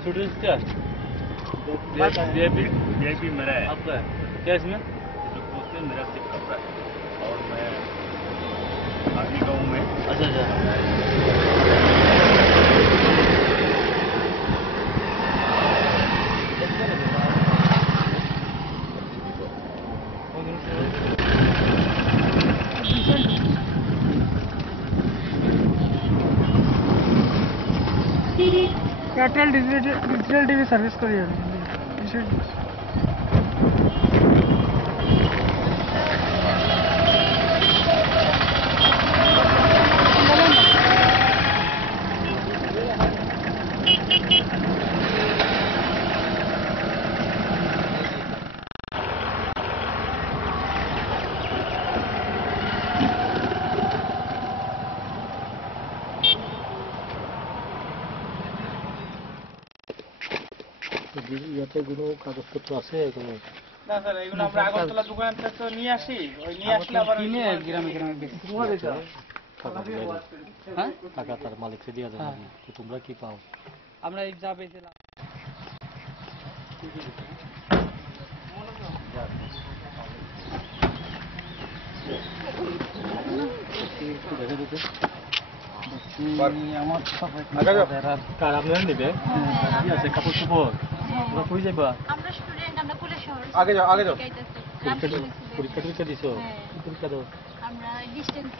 Students क्या VIP मेरा है। आपका है क्या इसमें? उससे मेरा सिर्फ कपड़ा है और मैं आर्मी का हूँ मैं। अच्छा अच्छा एयरटेल डिजिटल टीवी सर्विस करिए ইয়াতে কোনো কাগজপত্র আছে কোনো? না স্যার এগুলো আমরা আগরতলা দোকান থেকে তো নিয়ে আসি ওই নিয়ে আসলে আবার কিনে গ্রামে গ্রামে বেশি হ্যাঁ টাকা তার মালিককে দিয়ে দেন তো তোমরা কি পাও? আমরা এই যা বেচলাম আমার কার আপনারা নেবে কি আছে কাপড় চোপড় তোমরা কই যাবা? আমরা স্টুডেন্ট আমরা কলেজ শহর আগে যাও পরীক্ষা দিছো? কি পরীক্ষা দাও? আমরা ডিসটেন্স